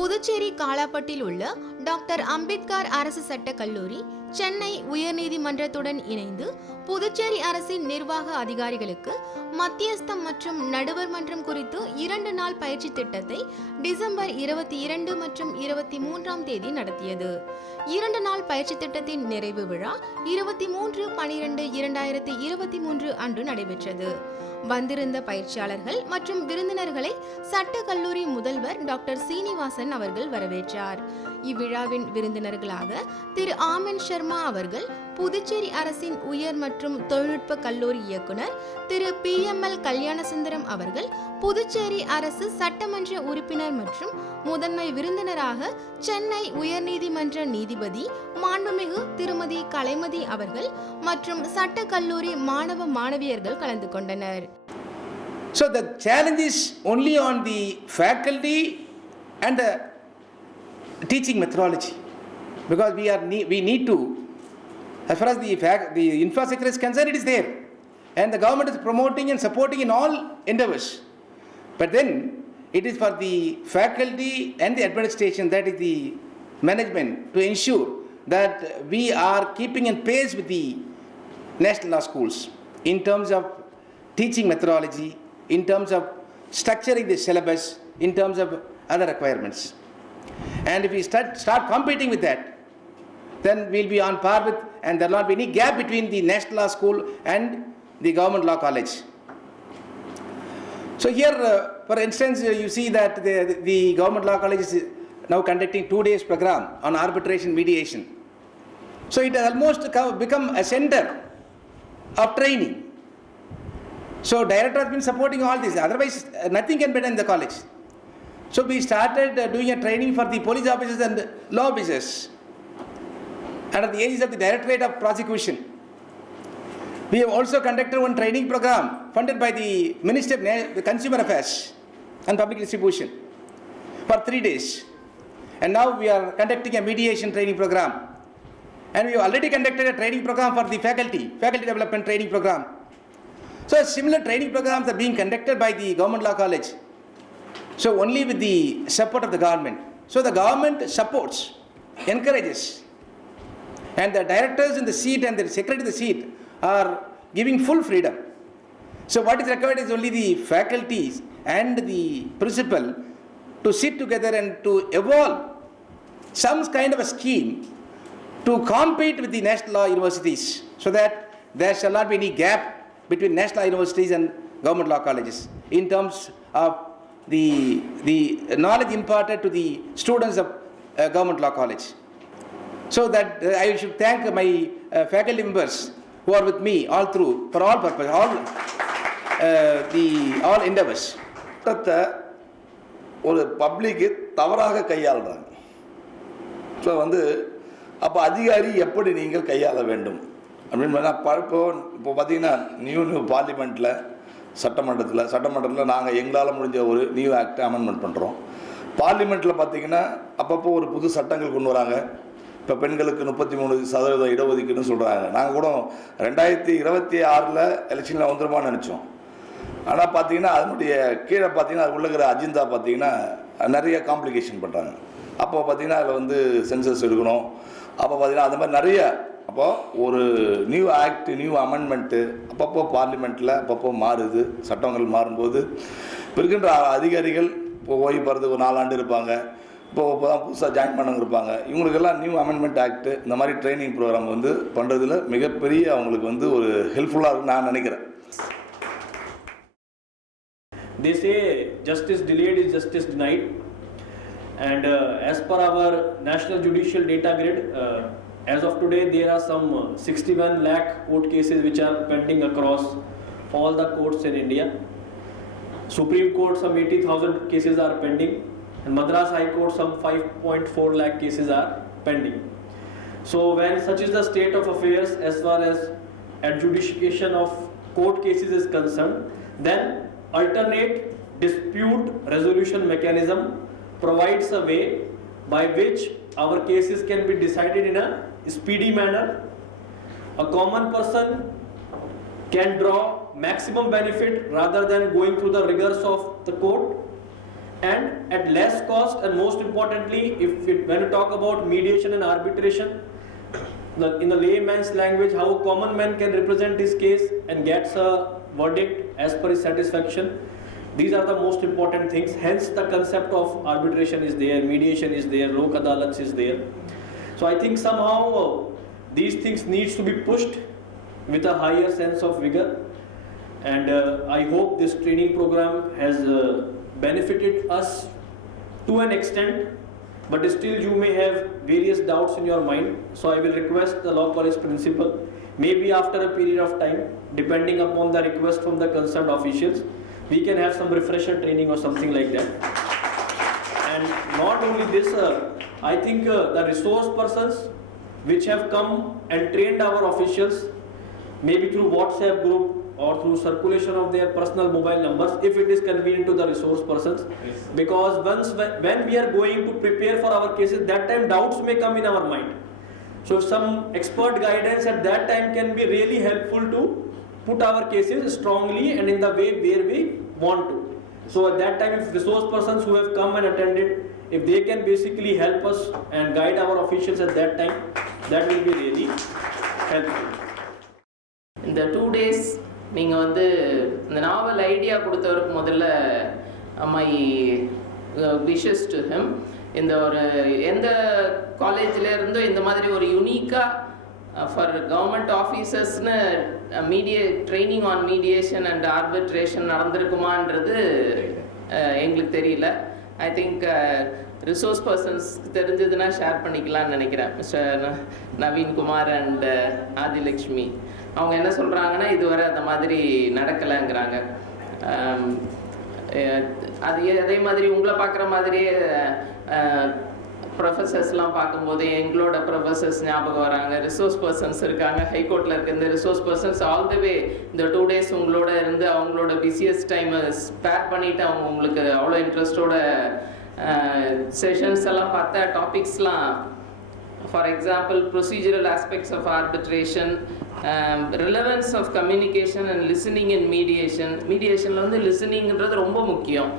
புதுச்சேரி காலாப்பட்டில் உள்ள டாக்டர் அம்பேத்கர் அரசு சட்டக் கல்லூரி சென்னை உயர்நீதிமன்றத்துடன் இணைந்து புதுச்சேரி அரசின் நிர்வாக அதிகாரிகளுக்கு மத்தியஸ்தம் மற்றும் நடுவர் மன்றம் குறித்து 2 நாள் பயிற்சி திட்டத்தை டிசம்பர் 22 மற்றும் 23ஆம் தேதி நடத்தியது. 2 நாள் பயிற்சி திட்டத்தின் நிறைவு விழா 23/12/2023 அன்று நடைபெற்றது. வந்திருந்த பயிற்சியாளர்கள் மற்றும் விருந்தினர்களை சட்ட கல்லூரி முதல்வர் டாக்டர் சீனிவாசன் அவர்கள் வரவேற்றார். இவ்விழாவின் விருந்தினர்களாக திரு ஆமன் சர்மா அவர்கள், புதுச்சேரி அரசின் உயர் மற்றும் தொழில்நுட்ப கல்லூரி இயக்குனர் திரு PML கல்யாணசுந்தரம் அவர்கள், புதுச்சேரி அரசு சட்டமன்ற உறுப்பினர் மற்றும் முதன்மை விருந்தினராக சென்னை உயர்நீதிமன்ற நீதிபதி மாண்புமிகு திருமதி கலைமதி அவர்கள் மற்றும் சட்ட கல்லூரி மாணவ மாணவியர்கள் கலந்து கொண்டனர். So the challenge is only on the faculty and the teaching methodology, because we need to, as far as the infrastructure is concerned, it is there, and the government is promoting and supporting in all endeavors. But then it is for the faculty and the administration, that is the management, to ensure that we are keeping in pace with the national law schools in terms of teaching methodology, in terms of structuring the syllabus, in terms of other requirements. And if we start competing with that, then we'll be on par with, and there will not be any gap between the national law school and the government law college. So here, for instance, you see that the government law college is now conducting 2 days program on arbitration mediation. So it has almost become a center of training. So director has been supporting all this, otherwise nothing can be done in the college. So we started doing a training for the police officers and law officers under the aegis of the Directorate of Prosecution. We have also conducted one training program funded by the Ministry of Consumer Affairs and Public Distribution for 3 days. And now we are conducting a mediation training program. And we have already conducted a training program for the faculty development training program. So similar training programs are being conducted by the Government Law College. So only with the support of the government. So the government supports, encourages, and the directors in the seat and the secretary in the seat are giving full freedom. So what is required is only the faculties and the principal to sit together and to evolve some kind of a scheme to compete with the national law universities, so that there shall not be any gap between national law universities and government law colleges in terms of the knowledge imparted to the students of government law college. So that I should thank my faculty members who are with me all through, for all purposes, all endeavors. ஒரு பப்ளிக்கு தவறாக கையாளுறாங்க. So அப்போ அதிகாரி எப்படி நீங்கள் கையாள வேண்டும் அப்படின்னு இப்போ பார்த்தீங்கன்னா நியூ பார்லிமெண்ட்டில் சட்டமன்றத்தில் நாங்கள் எங்களால் முடிஞ்ச ஒரு நியூ ஆக்ட் அமெண்ட்மெண்ட் பண்ணுறோம். பார்லிமெண்ட்டில் பார்த்தீங்கன்னா அப்பப்போ ஒரு புது சட்டங்கள் கொண்டு வராங்க. இப்போ பெண்களுக்கு 33% இடஒதுக்கீடுன்னு சொல்கிறாங்க. நாங்கள் கூட 2026 எலெக்ஷனில் வந்துருமான்னு நினச்சோம். ஆனால் பார்த்தீங்கன்னா அதனுடைய கீழே பார்த்தீங்கன்னா அது உள்ளகிற அஜெண்டா பார்த்தீங்கன்னா நிறைய காம்ப்ளிகேஷன் பண்ணுறாங்க. அப்போ பார்த்தீங்கன்னா அதில் சென்சஸ் எடுக்கணும். அப்போ பார்த்தீங்கன்னா அது மாதிரி நிறைய, அப்போது ஒரு நியூ ஆக்ட், நியூ அமெண்ட்மெண்ட்டு அப்பப்போ பார்லிமெண்ட்டில் அப்பப்போ மாறுது. சட்டங்கள் மாறும்போது இப்போ இருக்கின்ற அதிகாரிகள் இப்போ ஓய்வு பெறது ஒரு 4 ஆண்டு இருப்பாங்க. இப்போ தான் புதுசாக ஜாயின் பண்ணவங்க இருப்பாங்க. இவங்களுக்கெல்லாம் நியூ அமெண்ட்மெண்ட் ஆக்ட்டு இந்த மாதிரி ட்ரைனிங் ப்ரோக்ராம் பண்ணுறதுல மிகப்பெரிய அவங்களுக்கு ஒரு ஹெல்ப்ஃபுல்லாக இருக்குன்னு நான் நினைக்கிறேன். They say justice delayed is justice denied, and as per our national judicial data grid, as of today there are some 61 lakh court cases which are pending across all the courts in India. Supreme Court some 80,000 cases are pending, and Madras High Court some 5.4 lakh cases are pending. So when such is the state of affairs as far as adjudication of court cases is concerned, then alternate dispute resolution mechanism provides a way by which our cases can be decided in a speedy manner. A common person can draw maximum benefit rather than going through the rigors of the court, and at less cost, and most importantly, when you talk about mediation and arbitration, in the layman's language, how a common man can represent his case and gets a verdict as per his satisfaction. These are the most important things. Hence, the concept of arbitration is there, mediation is there, lok adalats is there. So I think somehow these things needs to be pushed with a higher sense of vigor. And I hope this training program has benefited us to an extent, but still you may have various doubts in your mind. So I will request the law college principal, maybe after a period of time, depending upon the request from the concerned officials, we can have some refresher training or something like that. And not only this, I think the resource persons which have come and trained our officials, maybe through WhatsApp group or through circulation of their personal mobile numbers, if it is convenient to the resource persons. Yes. Because when we are going to prepare for our cases, that time doubts may come in our mind. So some expert guidance at that time can be really helpful to put our cases strongly and in the way where we want to. So at that time, if resource persons who have come and attended, if they can basically help us and guide our officials at that time, that will be really helpful. In the 2 days, நீங்கள் வந்து இந்த நாவல் idea கொடுத்தவருக்கு முதல்ல my wishes to him. இந்த ஒரு எந்த காலேஜில் இருந்தோ இந்த மாதிரி ஒரு யூனிக்காக ஃபார் கவர்மெண்ட் ஆஃபீஸர்ஸ்னு training on mediation and arbitration நடந்திருக்குமான்றது எங்களுக்கு தெரியல. ஐ திங்க் ரிசோர்ஸ் பர்சன்ஸ்க்கு தெரிஞ்சதுன்னா ஷேர் பண்ணிக்கலாம்னு நினைக்கிறேன். மிஸ்டர் நவீன்குமார் அண்ட் ஆதிலக்ஷ்மி அவங்க என்ன சொல்கிறாங்கன்னா, இதுவரை அந்த மாதிரி நடக்கலைங்கிறாங்க. அதே மாதிரி உங்களை பார்க்குற மாதிரியே ப்ரொஃபஸர்ஸ்லாம் பார்க்கும்போது எங்களோட ப்ரொஃபஸர்ஸ் ஞாபகம் வராங்க. ரிசோர்ஸ் பர்சன்ஸ் இருக்காங்க, ஹைகோர்ட்டில் இருக்க இந்த ரிசோர்ஸ் பர்சன்ஸ் ஆல் த வே இந்த 2 days உங்களோட இருந்து அவங்களோட பிஸியஸ்ட் டைமை ஸ்பேர் பண்ணிவிட்டு அவங்க உங்களுக்கு அவ்வளோ இன்ட்ரெஸ்டோட செஷன்ஸ் எல்லாம் பார்த்தா டாபிக்ஸ்லாம், for example procedural aspects of arbitration, relevance of communication and listening in mediation. மீடியேஷனில் வந்து லிசனிங்கிறது ரொம்ப முக்கியம்.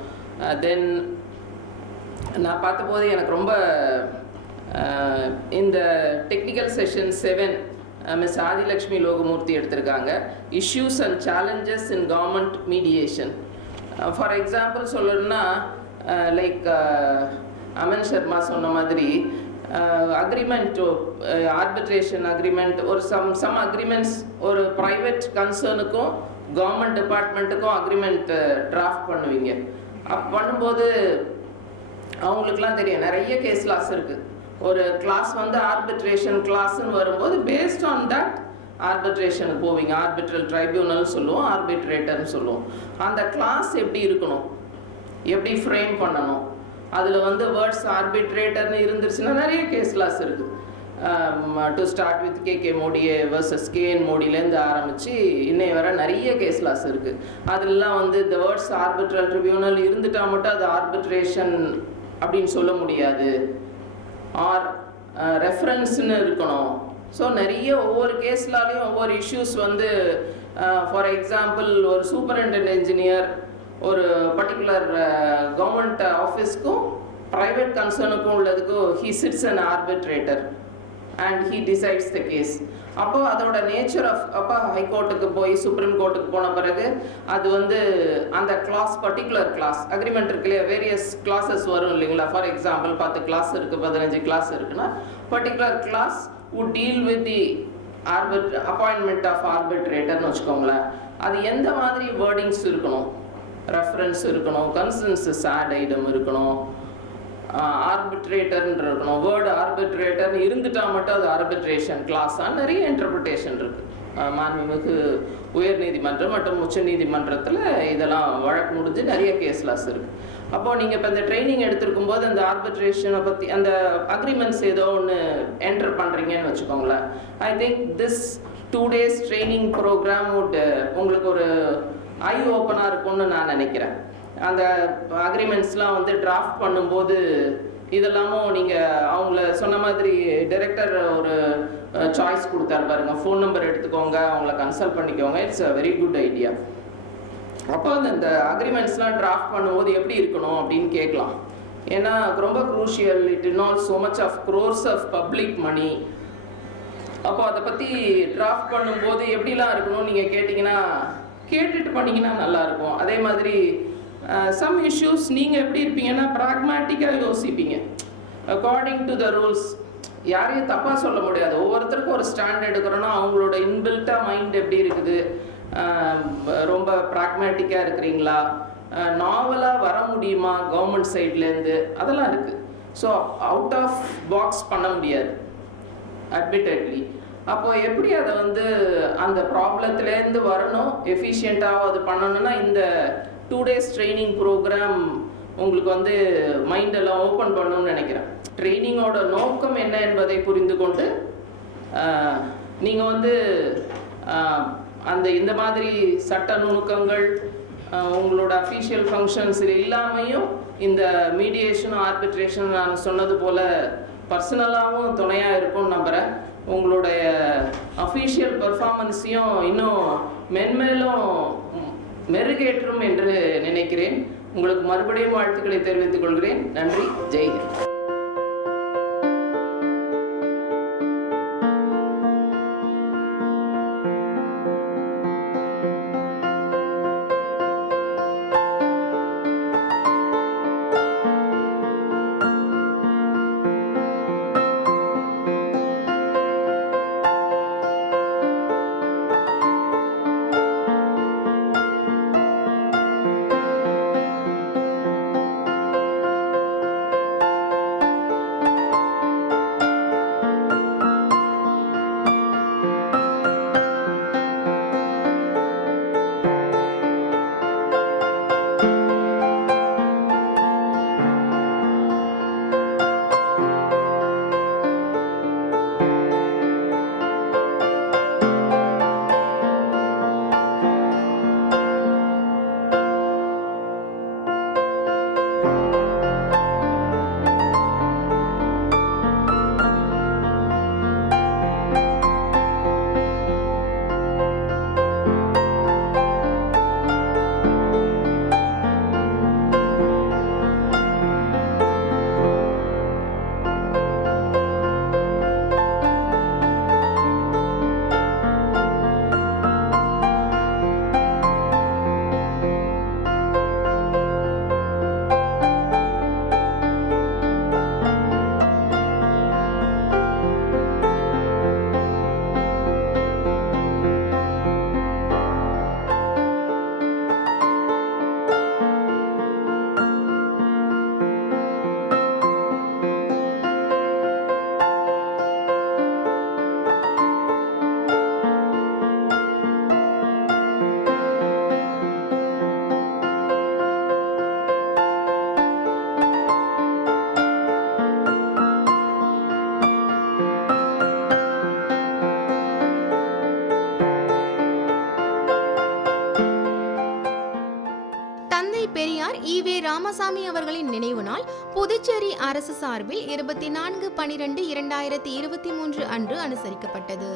தென் நான் பார்த்தபோது எனக்கு ரொம்ப இந்த technical session 7 miss Adilakshmi Logamoorthy எடுத்திருக்காங்க, issues and challenges in government mediation. For example சொல்லணும்னா லைக் அமன் சர்மா சொன்ன மாதிரி அக்ரிமெண்ட், ஆர்பிட்ரேஷன் அக்ரிமெண்ட், ஒரு சம் அக்ரிமெண்ட்ஸ் ஒரு ப்ரைவேட் கன்சர்னுக்கும் கவர்மெண்ட் டிபார்ட்மெண்ட்டுக்கும் அக்ரிமெண்ட் டிராஃப்ட் பண்ணுவீங்க. பண்ணும்போது அவங்களுக்குலாம் தெரியும் நிறைய கேஸ் லாஸ் இருக்குது. ஒரு கிளாஸ் வந்து ஆர்பிட்ரேஷன் கிளாஸ்ன்னு வரும்போது பேஸ்ட் ஆன் தட் ஆர்பிட்ரேஷனுக்கு போவீங்க. ஆர்பிட்ரல் ட்ரைபியூனல் சொல்லுவோம், ஆர்பிட்ரேட்டர்னு சொல்லுவோம். அந்த கிளாஸ் எப்படி இருக்கணும், எப்படி ஃப்ரேம் பண்ணணும், அதில் வந்து வேர்ட்ஸ் ஆர்பிட்ரேட்டர்னு இருந்துருச்சுன்னா நிறைய கேஸ் லாஸ் இருக்குது. டு ஸ்டார்ட் வித் கேகே மோடியே வர்சஸ் கேஎன் மோடியிலேருந்து ஆரம்பித்து இன்னைய வர நிறைய கேஸ் லாஸ் இருக்குது. அதெல்லாம் வந்து இந்த வேர்ட்ஸ் ஆர்பிட்ரல் ட்ரிபியூனல் இருந்துட்டால் மட்டும் அது ஆர்பிட்ரேஷன் அப்படின்னு சொல்ல முடியாது. ஆர் ரெஃபரன்ஸ்னு இருக்கணும். ஸோ நிறைய ஒவ்வொரு கேஸ்லாலையும் ஒவ்வொரு இஷ்யூஸ் வந்து ஃபார் எக்ஸாம்பிள் ஒரு சூப்பரிண்டென்டென்ட் இன்ஜினியர் ஒரு பர்டிகுலர் கவர்மெண்ட் ஆஃபீஸ்க்கும் ப்ரைவேட் கன்சர்னுக்கும் உள்ளதுக்கும் he sits an arbitrator and he decides the case. அப்போ அதோட நேச்சர் ஆஃப் அப்போ ஹைகோர்ட்டுக்கு போய் சுப்ரீம் கோர்ட்டுக்கு போன பிறகு அது வந்து அந்த கிளாஸ் பர்டிகுலர் கிளாஸ் அக்ரிமெண்ட் இருக்கு இல்லையா, வேரியஸ் கிளாஸஸ் வரும் இல்லைங்களா. ஃபார் எக்ஸாம்பிள் 10 கிளாஸ் இருக்குது, 15 கிளாஸ் இருக்குன்னா particular class would deal with the appointment of arbitratorன்னு வச்சுக்கோங்களேன். அது எந்த மாதிரி வேர்டிங்ஸ் இருக்கணும், ரெஃபரன்ஸ் இருக்கணும், கன்சென்சஸ் ஆட் ஐட்டம் இருக்கணும், ஆர்பிட்ரேட்டர்ன்னு இருக்கணும். வேர்டு ஆர்பிட்ரேட்டர்னு இருந்துட்டால் மட்டும் அது ஆர்பிட்ரேஷன் கிளாஸாக நிறைய இன்டர்பிரிட்டேஷன் இருக்குது. மாண்புமிகு உயர்நீதிமன்றம் மற்றும் உச்ச நீதிமன்றத்தில் இதெல்லாம் வழக்கு முடிஞ்சு நிறைய கேஸ் லாஸ் இருக்குது. அப்போது நீங்கள் இப்போ இந்த ட்ரைனிங் எடுத்திருக்கும் போது அந்த ஆர்பிட்ரேஷனை பற்றி அந்த அக்ரிமெண்ட்ஸ் ஏதோ ஒன்று என்டர் பண்ணுறீங்கன்னு வச்சுக்கோங்களேன். I think this 2 days training program would உங்களுக்கு ஒரு ஐ ஓப்பனாக இருக்கும்னு நான் நினைக்கிறேன். அந்த அக்ரிமெண்ட்ஸ்லாம் வந்து டிராஃப்ட் பண்ணும்போது இதெல்லாமும் நீங்கள் அவங்கள சொன்ன மாதிரி டைரக்டர் ஒரு சாய்ஸ் கொடுத்தாரு பாருங்கள், ஃபோன் நம்பர் எடுத்துக்கோங்க, அவங்கள கன்சல்ட் பண்ணிக்கோங்க. It's a very good idea. அப்போ இந்த அக்ரிமெண்ட்ஸ்லாம் டிராஃப்ட் பண்ணும்போது எப்படி இருக்கணும் அப்படின்னு கேட்கலாம். ஏன்னா ரொம்ப crucial, it involves so much of crores of public money. அப்போ அதை பற்றி டிராஃப்ட் பண்ணும்போது எப்படிலாம் இருக்கணும் நீங்கள் கேட்டிங்கன்னா, கேட்டுட்டு பண்ணிங்கன்னா நல்லாயிருக்கும். அதே மாதிரி சம் இஷ்யூஸ் நீங்கள் எப்படி இருப்பீங்கன்னா ப்ராக்மேட்டிக்காக யோசிப்பீங்க, அக்கார்டிங் டு த ரூல்ஸ். யாரையும் தப்பாக சொல்ல முடியாது. ஒவ்வொருத்தருக்கும் ஒரு ஸ்டாண்ட் எடுக்கிறோன்னா அவங்களோட இன்பில்ட்டாக மைண்ட் எப்படி இருக்குது, ரொம்ப ப்ராக்மேட்டிக்காக இருக்கிறீங்களா, நாவலாக வர முடியுமா கவர்மெண்ட் சைட்லேருந்து, அதெல்லாம் இருக்குது. ஸோ அவுட் ஆஃப் பாக்ஸ் பண்ண முடியாது அட்மிட்டட்லி. அப்போ எப்படி அதை அந்த ப்ராப்ளத்துலேருந்து வரணும், எஃபிஷியண்ட்டாக அது பண்ணணும்னா இந்த 2 days ட்ரைனிங் ப்ரோக்ராம் உங்களுக்கு மைண்டெல்லாம் ஓப்பன் பண்ணணும்னு நினைக்கிறேன். ட்ரைனிங்கோட நோக்கம் என்ன என்பதை புரிந்து கொண்டு நீங்கள் இந்த மாதிரி சட்ட நுணுக்கங்கள் உங்களோட அஃபீஷியல் ஃபங்க்ஷன்ஸ் இல்லாமையும் இந்த மீடியேஷனும் ஆர்பிட்ரேஷன் நான் சொன்னது போல் பர்சனலாகவும் துணையாக இருக்கும்னு நம்புகிறேன். உங்களுடைய அஃபீஷியல் பெர்ஃபார்மன்ஸையும் இன்னும் மென்மேலும் மெருகேற்றும் என்று நினைக்கிறேன். உங்களுக்கு மறுபடியும் வாழ்த்துக்களை தெரிவித்துக் கொள்கிறேன். நன்றி. ஜெய்ஹிந்த். பெரியார் ஈவே ராமசாமி அவர்களின் நினைவு நாள் புதுச்சேரி அரசு சார்பில் 24/12/2023 அன்று அனுசரிக்கப்பட்டது.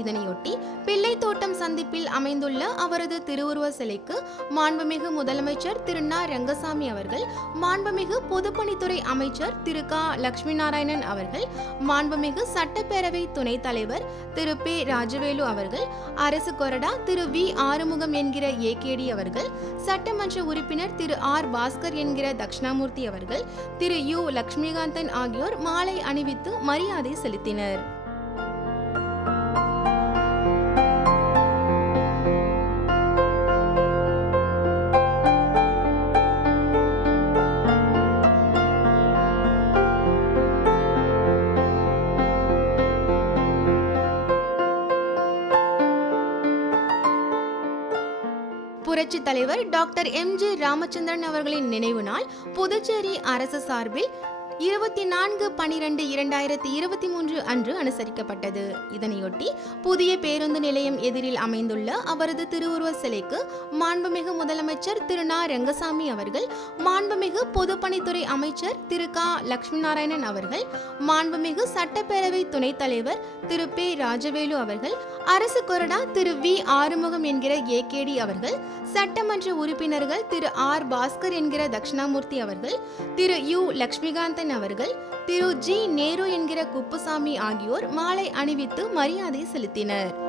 இதனையொட்டி பிள்ளைத்தோட்டம் சந்திப்பில் அமைந்துள்ள அவரது திருவுருவ சிலைக்கு மாண்புமிகு முதலமைச்சர் திரு ந. ரங்கசாமி அவர்கள், மாண்புமிகு பொதுப்பணித்துறை அமைச்சர் திரு க. லட்சுமி நாராயணன் அவர்கள், மாண்புமிகு சட்டப்பேரவை துணைத் தலைவர் திரு பே. ராஜவேலு அவர்கள், அரசு கொறடா திரு வி. ஆறுமுகம் என்கிற ஏகேடி அவர்கள், சட்டமன்ற உறுப்பினர் திரு ஆர். பாஸ்கர் என்கிற தட்சிணாமூர்த்தி அவர்கள், திரு யு. லட்சுமிகாந்தன் ஆகியோர் மாலை அணிவித்து மரியாதை செலுத்தினர். புரட்சி தலைவர் டாக்டர் எம். ஜே. ராமச்சந்திரன் அவர்களின் நினைவு நாள் புதுச்சேரி அரசு சார்பில் 24/12/2023 அன்று அனுசரிக்கப்பட்டது. இதனையொட்டி புதிய பேருந்து நிலையம் எதிரில் அமைந்துள்ள அவரது திருவுருவ சிலைக்கு மாண்புமிகு முதலமைச்சர் திரு நா. ரங்கசாமி அவர்கள், மாண்புமிகு பொதுப்பணித்துறை அமைச்சர் திரு க. லட்சுமி நாராயணன் அவர்கள், மாண்புமிகு சட்டப்பேரவை துணைத் தலைவர் திரு பே. ராஜவேலு அவர்கள், அரசு கொறடா திரு வி. ஆறுமுகம் என்கிற ஏகேடி அவர்கள், சட்டமன்ற உறுப்பினர்கள் திரு ஆர். பாஸ்கர் என்கிற தட்சிணாமூர்த்தி அவர்கள், திரு யு. லட்சுமிகாந்தன் அவர்கள், திரு ஜி. நேரு என்கிற குப்புசாமி ஆகியோர் மாலை அணிவித்து மரியாதை செலுத்தினர்.